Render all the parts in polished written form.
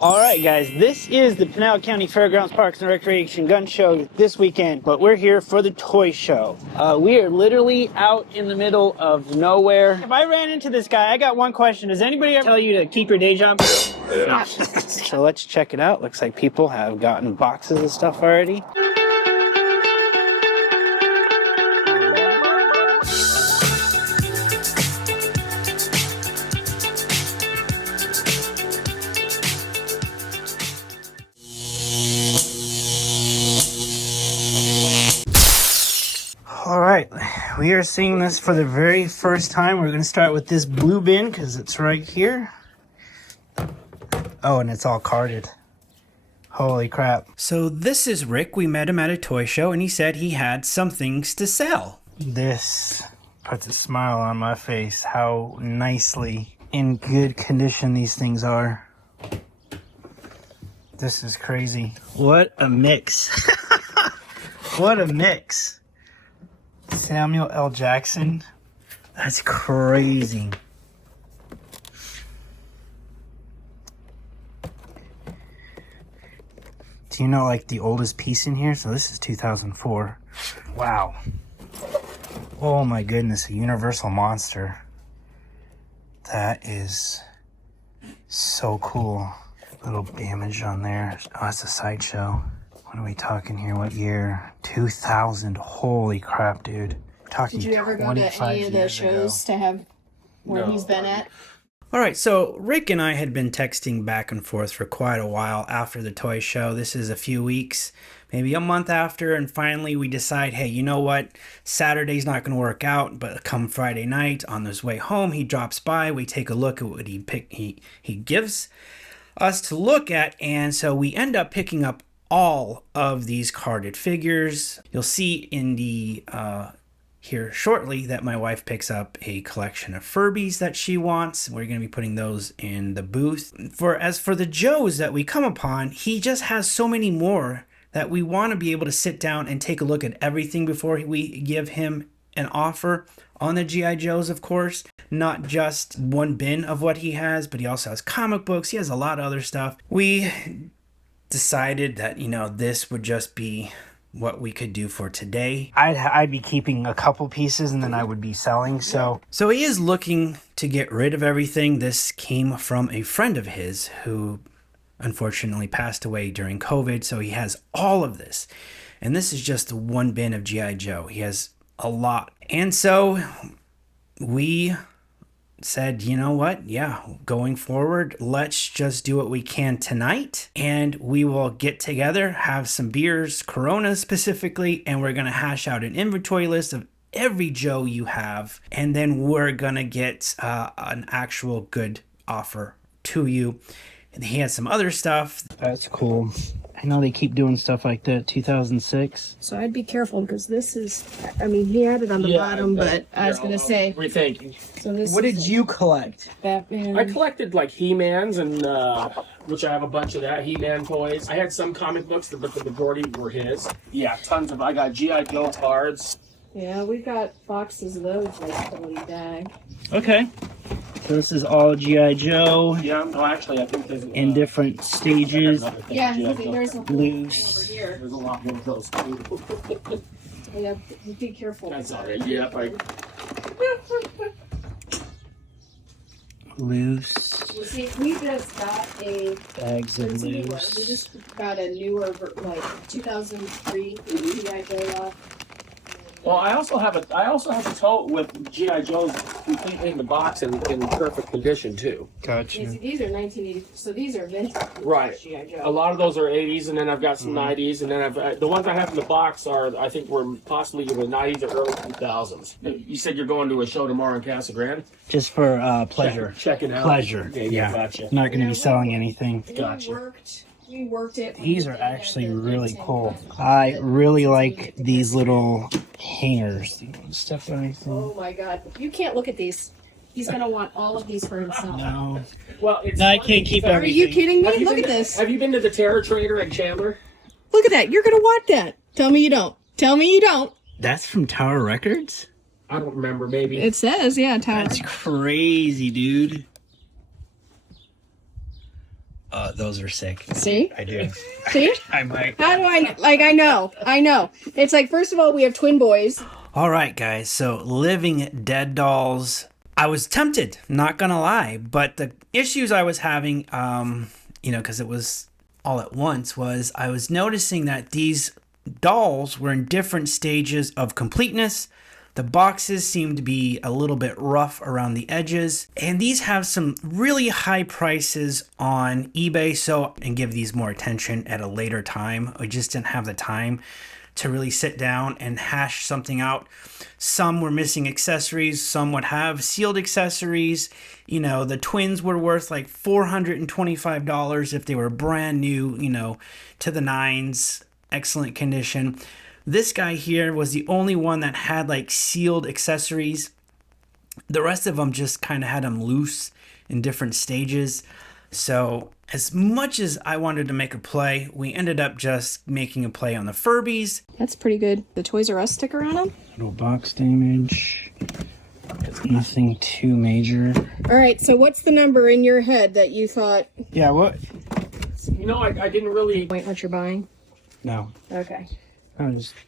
Alright guys, this is the Pinal County Fairgrounds Parks and Recreation Gun Show this weekend, but we're here for the toy show. We are literally out in the middle of nowhere. If I ran into this guy, I got one question. Does anybody ever tell you to keep your day job? Yeah. So let's check it out. Looks like people have gotten boxes of stuff already. All right, we are seeing this for the very first time. We're going to start with this blue bin because it's right here. Oh, and it's all carded. Holy crap. So this is Rick. We met him at a toy show and he said he had some things to sell. This puts a smile on my face, how nicely in good condition these things are. This is crazy. What a mix. What a mix. Samuel L. Jackson. That's crazy. Do you know like the oldest piece in here? So this is 2004. Wow. Oh my goodness, a Universal Monster. That is so cool. Little damage on there. Oh, that's a sideshow. What are we talking here? What year? 2000. Holy crap, dude. We're talking. Did you ever go to any of the shows to have where he's been at? All right, so Rick and I had been texting back and forth for quite a while after the toy show. This is a few weeks, maybe a month after, and finally we decide, hey, you know what? Saturday's not going to work out, but come Friday night on his way home, he drops by. We take a look at what he gives us to look at, and so we end up picking up all of these carded figures. You'll see in the here shortly that my wife picks up a collection of Furbies that she wants. We're going to be putting those in the booth. As for the Joes that we come upon, he just has so many more that we want to be able to sit down and take a look at everything before we give him an offer on the G.I. Joes, of course. Not just one bin of what he has, but he also has comic books. He has a lot of other stuff. We decided that, you know, this would just be what we could do for today. I'd be keeping a couple pieces and then I would be selling. So he is looking to get rid of everything. This came from a friend of his who unfortunately passed away during COVID. So he has all of this. And this is just one bin of G.I. Joe. He has a lot. And so we said, you know what? Yeah, going forward, let's just do what we can tonight. And we will get together, have some beers, Corona specifically, and we're going to hash out an inventory list of every Joe you have. And then we're going to get an actual good offer to you. And he has some other stuff. That's cool. I know they keep doing stuff like that. 2006. So I'd be careful because this is, I mean, he had it on the bottom, but I was going to say. Rethinking. So this What did you collect? Batman. I collected like He-Mans and, which I have a bunch of that, He-Man toys. I had some comic books, but the majority were his. Yeah, tons of, I got G.I. Joe cards. Yeah, we got boxes of those like holy bag. Okay. So this is all G.I. Joe. Yeah, well, actually, I think there's in different stages. Yeah, there's a Loose. over here. There's a lot more of those too. Yeah, be careful. That's all right. Yeah, Loose. You see, we just got a Bags of newer. We loose. just got a newer, like 2003 G.I. Joe. Well, I also have a tote with G.I. Joe's completely in the box and in perfect condition too. Gotcha. These are 1980, so these are vintage. Right. G.I. Joe. A lot of those are 80s, and then I've got some 90s, and then I've the ones I have in the box are I think were possibly either 90s or early 2000s. You said you're going to a show tomorrow in Casa Grande. Just for pleasure. Checking out. Pleasure. Yeah. Gotcha. Not going to be selling anything. Gotcha. We worked it. These are actually really cool. I really like these little hangers. Stuff or anything. Oh my God! You can't look at these. He's gonna want all of these for himself. No. Well, it's I can't keep Are everything. you kidding me? Look been at this. Have you been to the Terror Trader in Chandler? Look at that. You're gonna want that. Tell me you don't. Tell me you don't. That's from Tower Records? I don't remember. Maybe. It says, yeah, Tower. That's crazy, dude. Those are sick. See? I do. See? I might. How do I, like, I know. It's like, first of all, we have twin boys. All right, guys. So, Living Dead dolls. I was tempted, not gonna lie, but the issues I was having, because it was all at once, was I was noticing that these dolls were in different stages of completeness. The boxes seem to be a little bit rough around the edges, and these have some really high prices on eBay, and give these more attention at a later time. I just didn't have the time to really sit down and hash something out. Some were missing accessories, some would have sealed accessories. The twins were worth like $425 if they were brand new, to the nines, excellent condition. This guy here was the only one that had like sealed accessories. The rest of them just kind of had them loose in different stages. So as much as I wanted to make a play, we ended up just making a play on the Furbies. That's pretty good. The Toys R Us sticker on them? Little box damage. It's nothing too major. All right, so what's the number in your head that you thought? Yeah, what? I didn't really... Wait, what you're buying? No. Okay.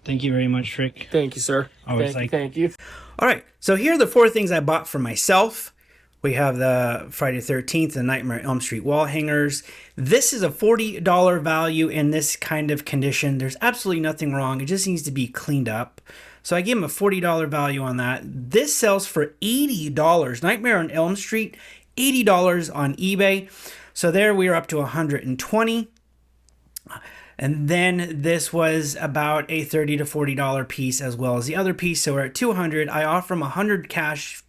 Thank you very much, Rick. Thank you, sir. Thank you. All right, so here are the 4 things I bought for myself. We have the Friday the 13th, the Nightmare on Elm Street wall hangers. This is a $40 value in this kind of condition. There's absolutely nothing wrong. It just needs to be cleaned up. So I gave him a $40 value on that. This sells for $80. Nightmare on Elm Street, $80 on eBay. So there we are up to $120. And then this was about a $30 to $40 piece as well as the other piece. So we're at $200. I offer him $100 cash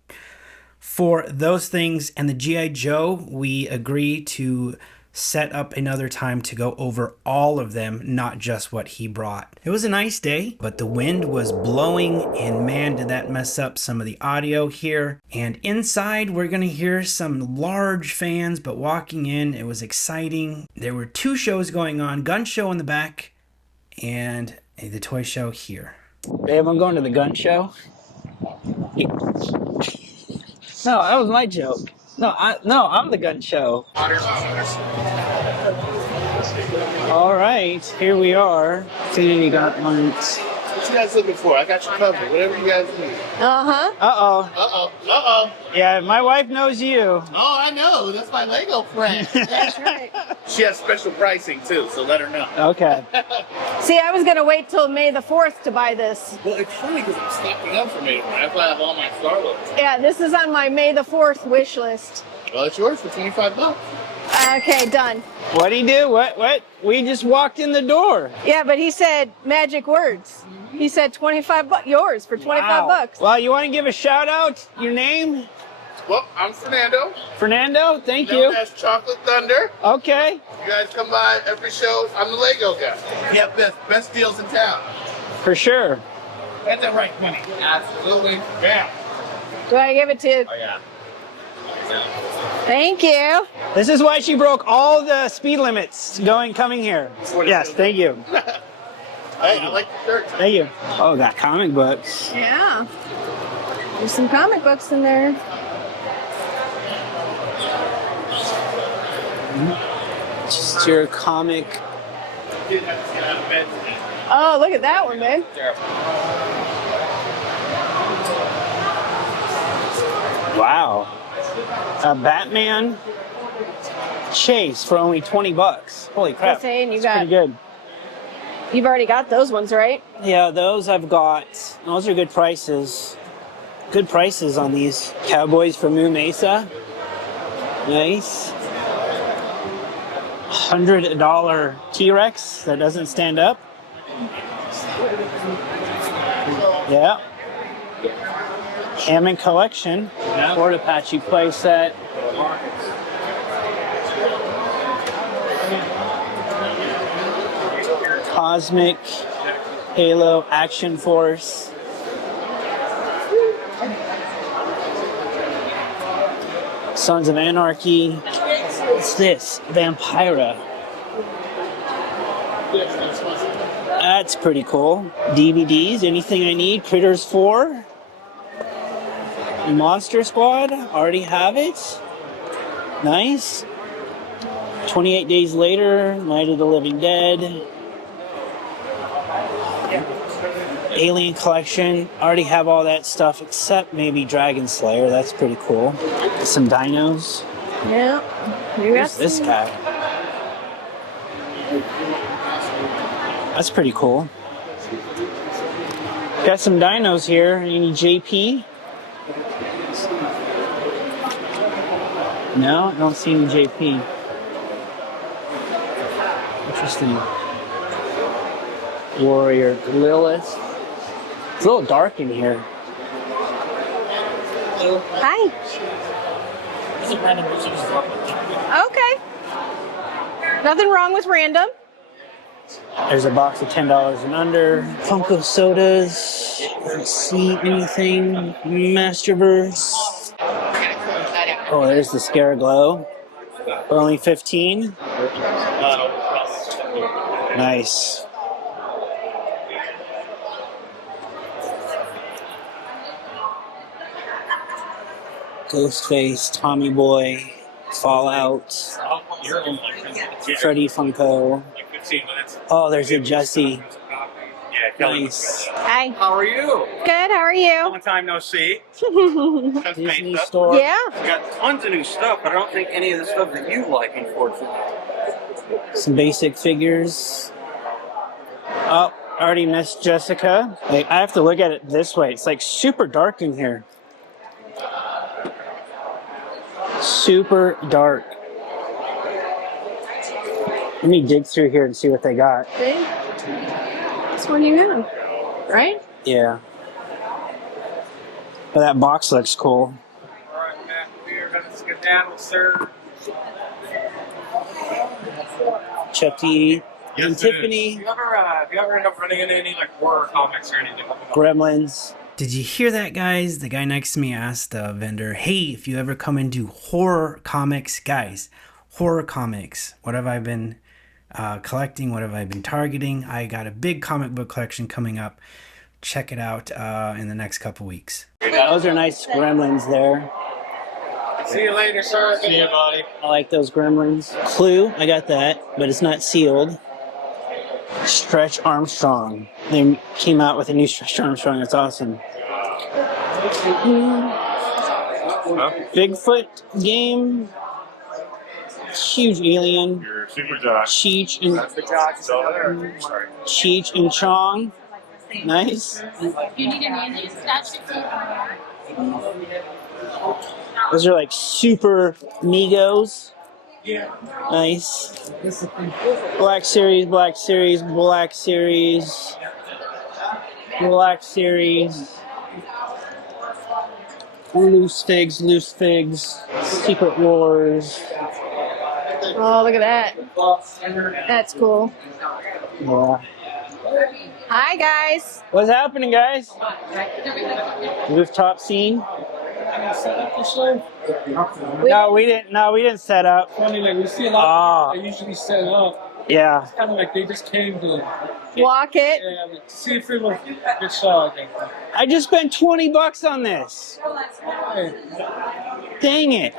for those things. And the G.I. Joe, we agree to set up another time to go over all of them, not just what he brought. It was a nice day, but the wind was blowing, and man, did that mess up some of the audio here. And inside, we're gonna hear some large fans, but walking in, it was exciting. There were 2 shows going on, gun show in the back and the toy show here. Babe, I'm going to the gun show. No, that was my joke. No, I'm the gun show. All right, here we are. See, you got lunch. What you guys looking for? I got you covered. Whatever you guys need. Uh-huh. Uh-oh. Yeah, my wife knows you. Oh, I know. That's my Lego friend. That's right. She has special pricing, too, so let her know. Okay. See, I was going to wait till May the 4th to buy this. Well, it's funny because I'm stocking up for me. That's why I have all my Star Wars. Yeah, this is on my May the 4th wish list. Well, it's yours for $25. Okay, done. What'd he do? What? We just walked in the door. Yeah, but he said magic words. He said 25 bucks, yours for 25 bucks. Well, you want to give a shout out? Your name? Well, I'm Fernando. Fernando, thank Known you. as Chocolate Thunder. Okay. You guys come by every show. I'm the Lego guy. Yeah, best deals in town. For sure. That's the right money. Absolutely. Yeah. Do I give it to you? Oh, yeah. Thank you. This is why she broke all the speed limits coming here. Yes, thank you. Hey, I like the shirt. Thank you. Oh, got comic books. Yeah. There's some comic books in there. Just your comic. Oh, look at that one, babe. Wow. A Batman Chase for only 20 bucks. Holy crap. Just saying, That's pretty good. You've already got those ones, right? Yeah, those I've got. Those are good prices. Good prices on these Cowboys from Moo Mesa. Nice. $100 T-Rex that doesn't stand up. Yeah. Hammond Collection. Fort Apache playset. Cosmic Halo Action Force. Sons of Anarchy. What's this? Vampira. That's pretty cool. DVDs, anything I need. Critters 4. Monster Squad, already have it. Nice. 28 Days Later, Night of the Living Dead, Alien Collection. Already have all that stuff except maybe Dragon Slayer. That's pretty cool. Some dinos. Yeah. Who's this guy? That's pretty cool. Got some dinos here. Any JP? No, I don't see any JP. Interesting. Warrior Lilith. It's a little dark in here. Hi. Okay. Nothing wrong with random. There's a box of $10 and under. Funko sodas. Let's see anything. Masterverse. Oh, there's the Scare Glow. For only 15. Nice. Ghostface, Tommy Boy, Fallout, Freddy Funko. Oh, there's a Jesse. Nice. Hi. How are you? Good. How are you? Long time no see. Disney store. Yeah. We got tons of new stuff, but I don't think any of the stuff that you like, unfortunately. Some basic figures. Oh, already missed Jessica. Like, I have to look at it this way. It's like super dark in here. Super dark. Let me dig through here and see what they got. See? That's what you have, right? Yeah. But that box looks cool. All right, Matt, we are going to skedaddle, sir. Chucky and Yes, it Tiffany. is. Do you ever end up running into any like horror comics or anything? Gremlins. Did you hear that, guys? The guy next to me asked the vendor, hey, if you ever come and do horror comics, guys, horror comics, what have I been collecting? What have I been targeting? I got a big comic book collection coming up. Check it out in the next couple weeks. Those are nice Gremlins there. See you later, sir. See you, buddy. I like those Gremlins. Clue, I got that, but it's not sealed. Stretch Armstrong. They came out with a new Stretch Armstrong. That's awesome. Bigfoot game. Huge alien. You're super Josh. Cheech and Chong. Nice. Those are like super Migos. Nice. Black Series, Black Series, Black Series, Black Series. Loose Figs, Secret Wars. Oh, look at that. That's cool. Yeah. Hi, guys. What's happening, guys? Rooftop scene. No, we didn't. No, we didn't set up. Funny, like we see a lot of people that usually set up. Yeah. It's kind of like they just came to Walk it. like, see if it was a good show, I think. I just spent $20 on this. Hey, Dang it.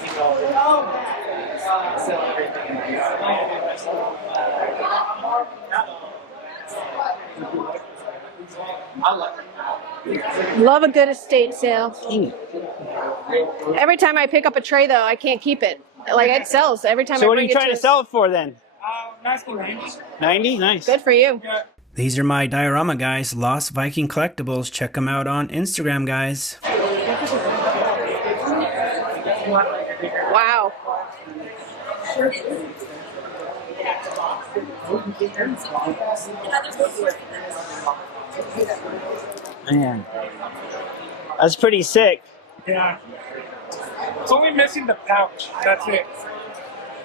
Love a good estate sale. Dang it. Every time I pick up a tray, though, I can't keep it. Like, it sells every time So I what are bring you it trying to sell it for then? asking 90. 90? Nice. Good for you. These are my diorama guys, Lost Viking Collectibles. Check them out on Instagram, guys. Wow. Man. That's pretty sick. Yeah. It's only missing the pouch. That's it.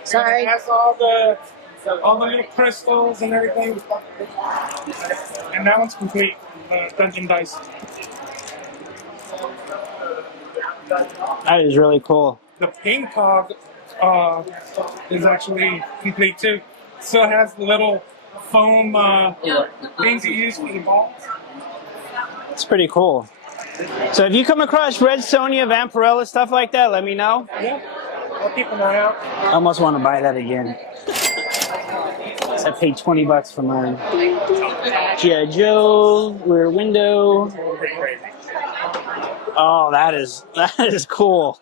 Sorry. It has all the little crystals and everything. And that one's complete. Dungeon dice. That is really cool. The ping pong is actually complete too. So it has the little foam things you use for the balls. It's pretty cool. So if you come across Red Sonja, Vampirella, stuff like that, let me know. Yeah, I'll keep an eye out. I almost want to buy that again. I paid $20 for mine. G.I. Joe, Rear Window. Oh, that is cool.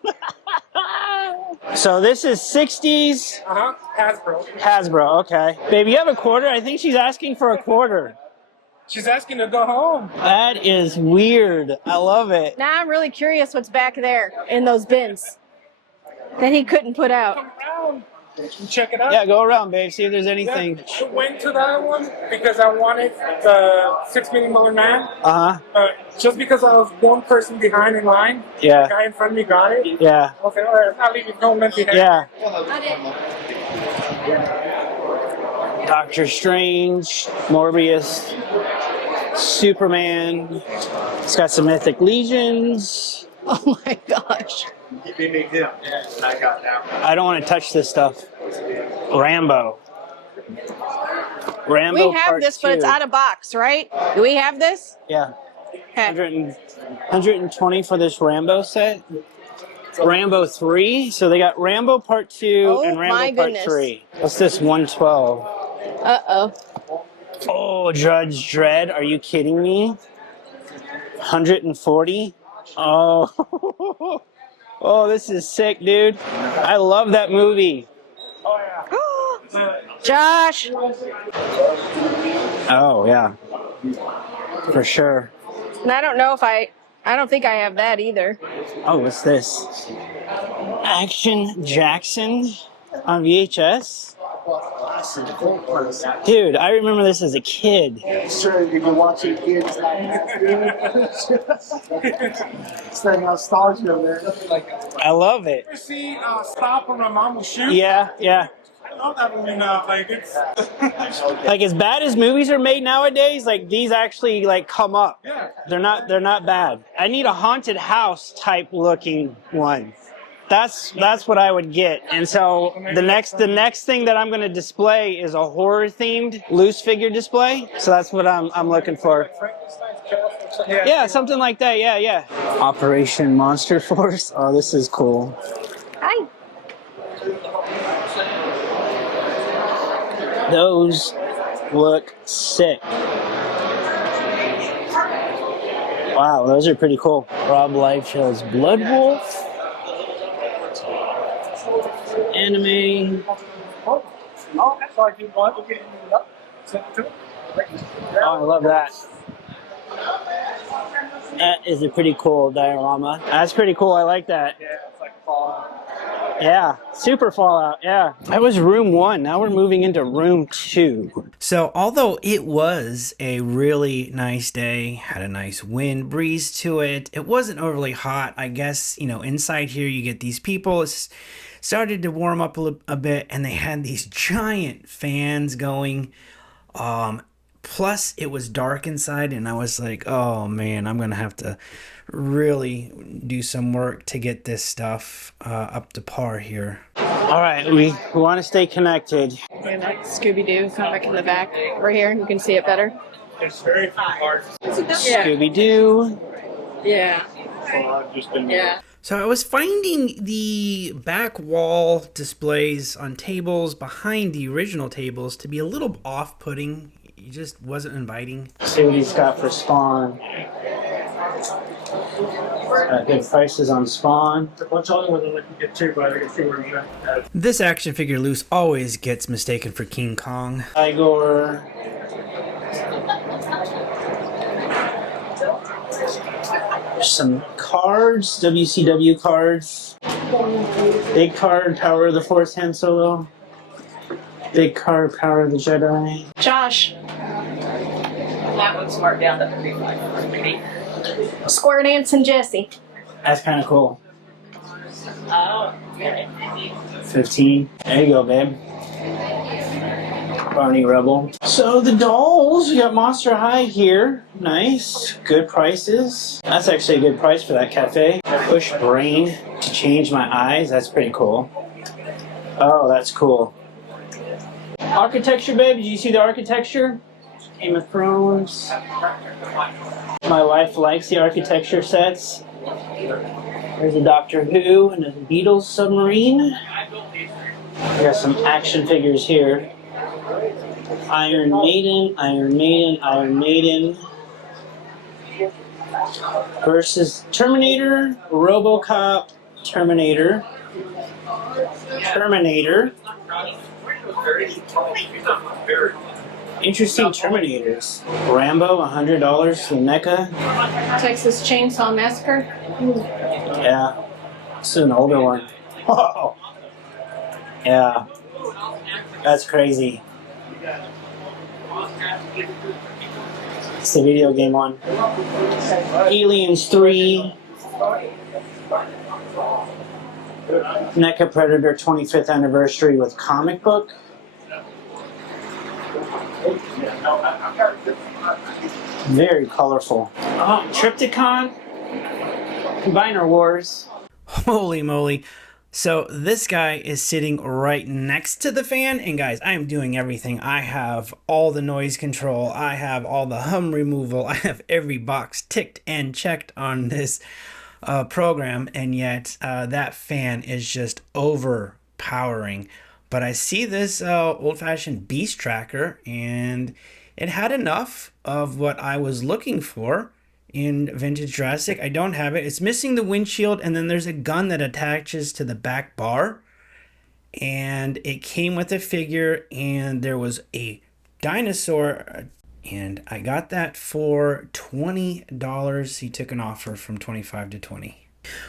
So this is 60s. Hasbro. Hasbro, okay. Baby, you have a quarter? I think she's asking for a quarter. She's asking to go home. That is weird. I love it. Now I'm really curious what's back there in those bins that he couldn't put out. Come around. Check it out. Yeah, go around, babe. See if there's anything. I went to that one because I wanted the $6 million man. Just because I was one person behind in line. Yeah. The guy in front of me got it. Yeah. Okay, all right. I'll leave you home empty handed. Yeah. Doctor Strange, Morbius, Superman. It's got some Mythic Legions. Oh my gosh. I don't want to touch this stuff. Rambo. We have Part this, but it's 2. out of box, right? Do we have this? Yeah. Okay. 120 for this Rambo set. Rambo 3. So they got Rambo Part 2 and Rambo my Part goodness. 3. What's this? 112. Uh-oh. Oh, Judge Dredd. Are you kidding me? 140. Oh. Oh, this is sick, dude. I love that movie. Josh. Oh, yeah. For sure. And I don't know if I don't think I have that either. Oh, what's this? Action Jackson on VHS? Dude, I remember this as a kid. Sure, you're watching kids it's that nostalgia, man. I love it. You see Stop when my mom was shooting? Yeah, yeah. I love that movie now. Like, it's... Like, as bad as movies are made nowadays, like, these actually, like, come up. Yeah. They're not bad. I need a haunted house type looking one. That's what I would get. And so the next thing that I'm going to display is a horror themed loose figure display. So that's what I'm looking for. Yeah, something like that. Yeah. Operation Monster Force. Oh, this is cool. Hi. Those look sick. Wow, those are pretty cool. Rob Liefeld's Blood Wolf. Anime. Oh, I love that. That is a pretty cool diorama. That's pretty cool. I like that. Yeah, it's like Fallout. Yeah, super Fallout. Yeah. That was room 1. Now we're moving into room 2. So although it was a really nice day, had a nice wind breeze to it, it wasn't overly hot. I guess, inside here you get these people. It's started to warm up a bit, and they had these giant fans going. Plus it was dark inside, and I was like, oh man, I'm gonna have to really do some work to get this stuff up to par here. All right, we want to stay connected. And like Scooby-Doo, come back in the back. We're here, you can see it better. It's very hard. Scooby-Doo. Yeah. Yeah. So I was finding the back wall displays on tables behind the original tables to be a little off-putting. It just wasn't inviting. See what he's got for Spawn. Good prices on Spawn. This action figure loose always gets mistaken for King Kong. Igor. Some cards, WCW cards. Big card, Power of the Force Han Solo. Big card, Power of the Jedi. Josh. That one's marked down to 35 maybe. Square Dance and Jesse. That's kind of cool. Oh, okay. 15. There you go, babe. Barney Rebel. So the dolls, we got Monster High here. Nice. Good prices. That's actually a good price for that cafe. Push brain to change my eyes. That's pretty cool. Oh, that's cool. Architecture, babe. Did you see the architecture? Game of Thrones. My wife likes the architecture sets. There's a Doctor Who and a Beatles submarine. We got some action figures here. Iron Maiden, Iron Maiden, Iron Maiden. Versus Terminator, RoboCop, Terminator. Terminator. Interesting Terminators. Rambo, $100 for NECA. Texas Chainsaw Massacre. Yeah. This is an older one. Whoa. Yeah. That's crazy. It's the video game one. Aliens 3. NECA Predator 25th anniversary with comic book. Very colorful. Oh, Triptychon. Combiner Wars. Holy moly. So this guy is sitting right next to the fan, and guys, I am doing everything. I have all the noise control, I have all the hum removal, I have every box ticked and checked on this program, and yet that fan is just overpowering. But I see this old-fashioned beast tracker, and it had enough of what I was looking for in vintage Jurassic. I don't have it. It's missing the windshield, and then there's a gun that attaches to the back bar. And it came with a figure, and there was a dinosaur, and I got that for $20. He took an offer from $25 to $20.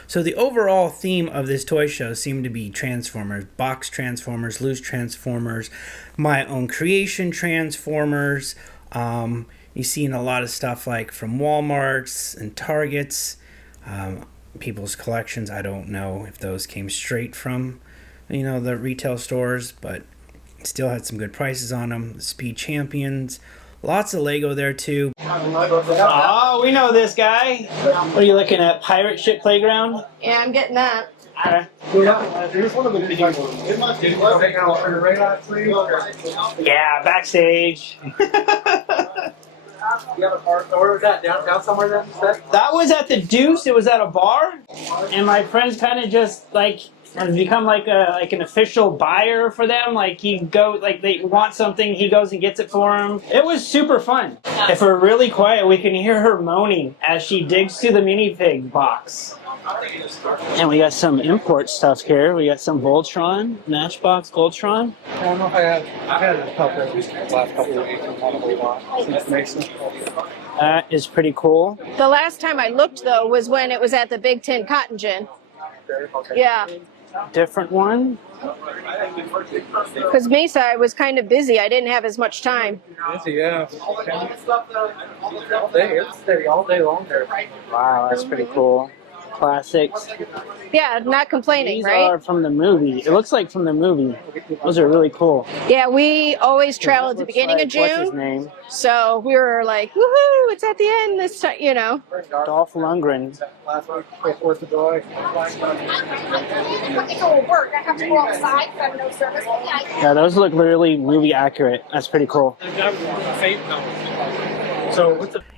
So the overall theme of this toy show seemed to be Transformers, box Transformers, loose Transformers, my own creation Transformers. You've seen a lot of stuff like from Walmarts and Targets, people's collections. I don't know if those came straight from, the retail stores, but still had some good prices on them. Speed Champions, lots of Lego there too. Oh, we know this guy. What are you looking at? Pirate Ship Playground? Yeah, I'm getting that. Yeah, backstage. Where was that? Downtown somewhere then? That was at the Deuce. It was at a bar, and my friends kind of just has become like an official buyer for them. Like they want something, he goes and gets it for them. It was super fun. If we're really quiet, we can hear her moaning as she digs through the mini pig box. And we got some import stuff here. We got some Voltron, Matchbox Voltron. I don't know if I had a couple of these last couple of weeks and not a whole lot. That is pretty cool. The last time I looked, though, was when it was at the Big Tin Cotton Gin. Yeah. Different one. Because Mesa, I was kind of busy. I didn't have as much time. Yeah. It's steady all day long there. Wow, that's pretty cool. Classics. Yeah, not complaining, These right? are from the movie. It looks like from the movie. Those are really cool. Yeah, we always travel at the beginning of June. What's his name? So we were like, woohoo, it's at the end this time, Dolph Lundgren. Last week before 4th of July. Yeah, those look really movie accurate. That's pretty cool.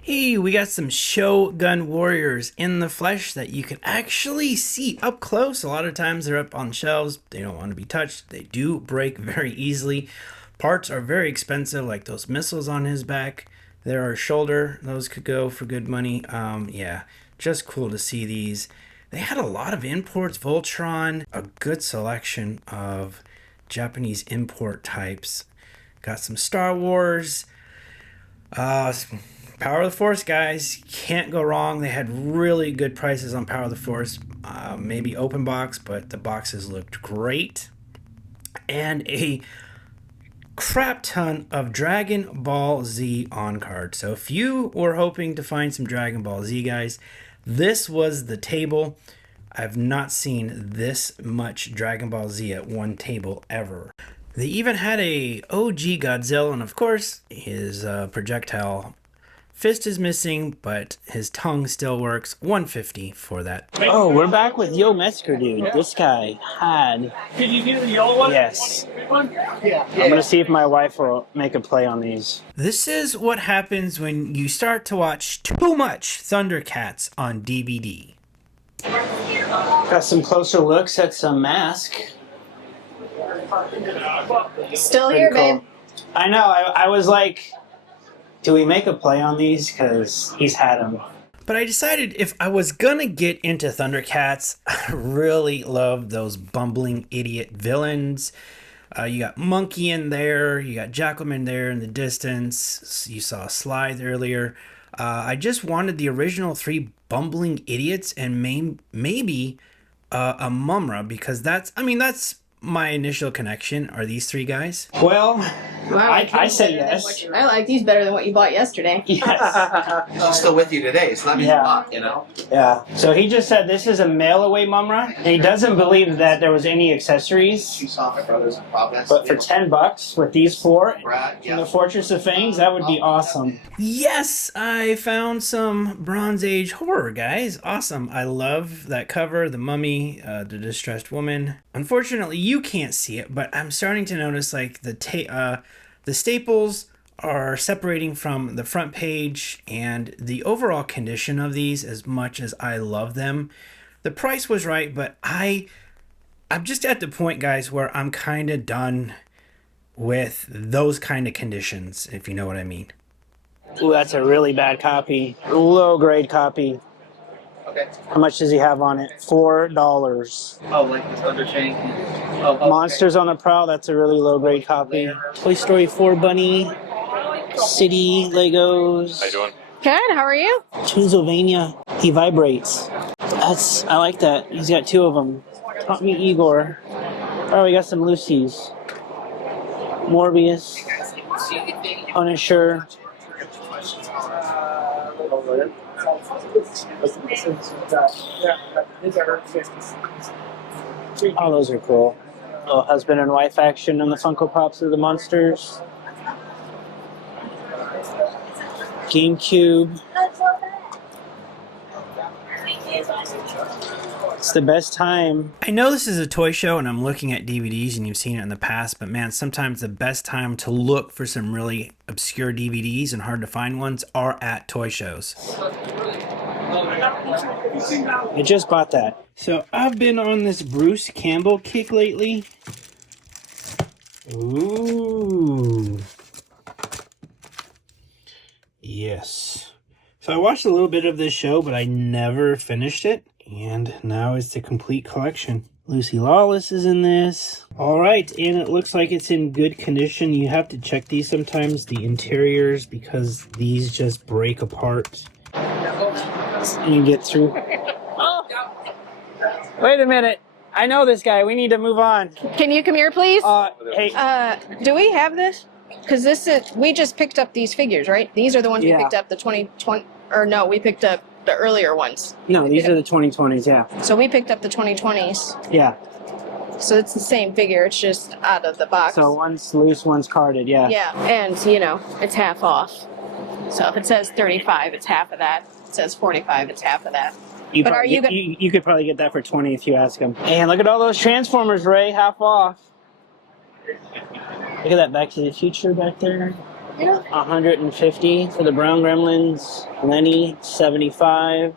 Hey, we got some Shogun Warriors in the flesh that you can actually see up close. A lot of times they're up on shelves. They don't want to be touched. They do break very easily. Parts are very expensive, like those missiles on his back. There are shoulder. Those could go for good money. Yeah, just cool to see these. They had a lot of imports. Voltron, a good selection of Japanese import types. Got some Star Wars. Power of the Force, guys, can't go wrong. They had really good prices on Power of the Force. Maybe open box, but the boxes looked great. And a crap ton of Dragon Ball Z on card. So if you were hoping to find some Dragon Ball Z, guys, this was the table. I've not seen this much Dragon Ball Z at one table ever. They even had a OG Godzilla, and of course, his projectile fist is missing, but his tongue still works. $150 for that. Oh, we're back with Yo Metzger, dude. This guy had... Can you do the yellow one? Yes. Yeah. I'm going to see if my wife will make a play on these. This is what happens when you start to watch too much Thundercats on DVD. Got some closer looks at some Mask. Still Pretty here, cool. babe. I know. I was like, do we make a play on these? Because he's had them. But I decided if I was gonna get into Thundercats, I really love those bumbling idiot villains. You got Monkey in there, you got Jackalman there in the distance, you saw Slythe earlier. I just wanted the original 3 bumbling idiots and maybe a Mumra, because that's my initial connection, are these 3 guys. Well, Wow, I say yes. I like these better than what you bought yesterday. Yes. She's still with you today, so that means Yeah. a lot, you know? Yeah. So he just said this is a mail-away Mumra. And he doesn't believe that there was any accessories. You saw my brothers in Providence. But for $10 with these 4 Brad, in the Fortress of Fangs, that would be awesome. Yes, I found some Bronze Age horror, guys. Awesome. I love that cover, the mummy, the distressed woman. Unfortunately, you can't see it, but I'm starting to notice like the staples are separating from the front page, and the overall condition of these, as much as I love them, the price was right, but I'm just at the point, guys, where I'm kind of done with those kind of conditions, if you know what I mean. Ooh, that's a really bad copy. Low-grade copy. Okay. How much does he have on it? $4. Oh, like the Thunder Chain? Monsters on the Prowl, that's a really low-grade copy. Toy Story 4 Bunny, City Legos. How you doing? Good, how are you? Transylvania, he vibrates. I like that. He's got 2 of them. Taught me Igor. Oh, we got some Lucy's. Morbius. Punisher. Oh, those are cool. Little husband and wife action on the Funko Pops of the monsters. GameCube. It's the best time. I know this is a toy show and I'm looking at DVDs and you've seen it in the past, but man, sometimes the best time to look for some really obscure DVDs and hard to find ones are at toy shows. I just bought that. So I've been on this Bruce Campbell kick lately. Ooh. Yes. So I watched a little bit of this show, but I never finished it. And now it's the complete collection. Lucy Lawless is in this. All right, and it looks like it's in good condition. You have to check these sometimes, the interiors, because these just break apart. And you get through. Oh. Wait a minute. I know this guy. We need to move on. Can you come here, please? Hey. Do we have this? Because we just picked up these figures, right? These are the ones we picked up, the 2020, or no, we picked up the earlier ones. No, these are the 2020s, yeah. So we picked up the 2020s. Yeah. So it's the same figure, it's just out of the box. So one's loose, one's carded, yeah. Yeah, and it's half off. So if it says 35, it's half of that. If it says 45, it's half of that. You could probably get that for 20 if you ask him. And look at all those Transformers, Ray, half off. Look at that Back to the Future back there. Yeah. 150 for the Brown Gremlins. Lenny, 75.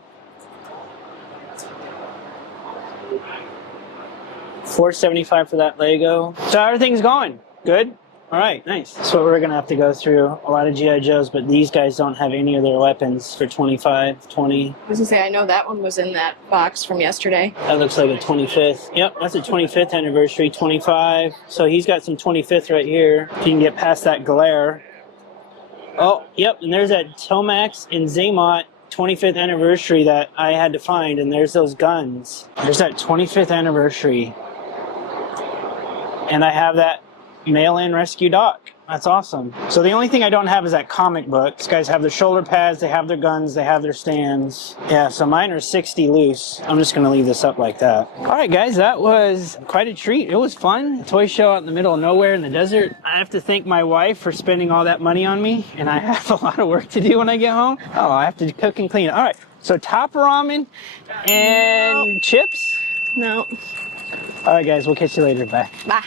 $4.75 for that Lego. So everything's going good. All right, nice. So we're gonna have to go through a lot of GI Joes, but these guys don't have any of their weapons for 25, 20. I was gonna say, I know that one was in that box from yesterday. That looks like a 25th. Yep, that's a 25th anniversary, 25. So he's got some 25th right here. If you can get past that glare. Oh, yep, and there's that Tomax and Zaymot 25th anniversary that I had to find, and there's those guns. There's that 25th anniversary. And I have that mail-in rescue doc. That's awesome. So the only thing I don't have is that comic book. These guys have their shoulder pads, they have their guns, they have their stands. Yeah, so mine are 60 loose. I'm just gonna leave this up like that. All right, guys, that was quite a treat. It was fun. A toy show out in the middle of nowhere in the desert. I have to thank my wife for spending all that money on me, and I have a lot of work to do when I get home. Oh, I have to cook and clean. All right, so top ramen and chips? No. All right, guys, we'll catch you later. Bye. Bye.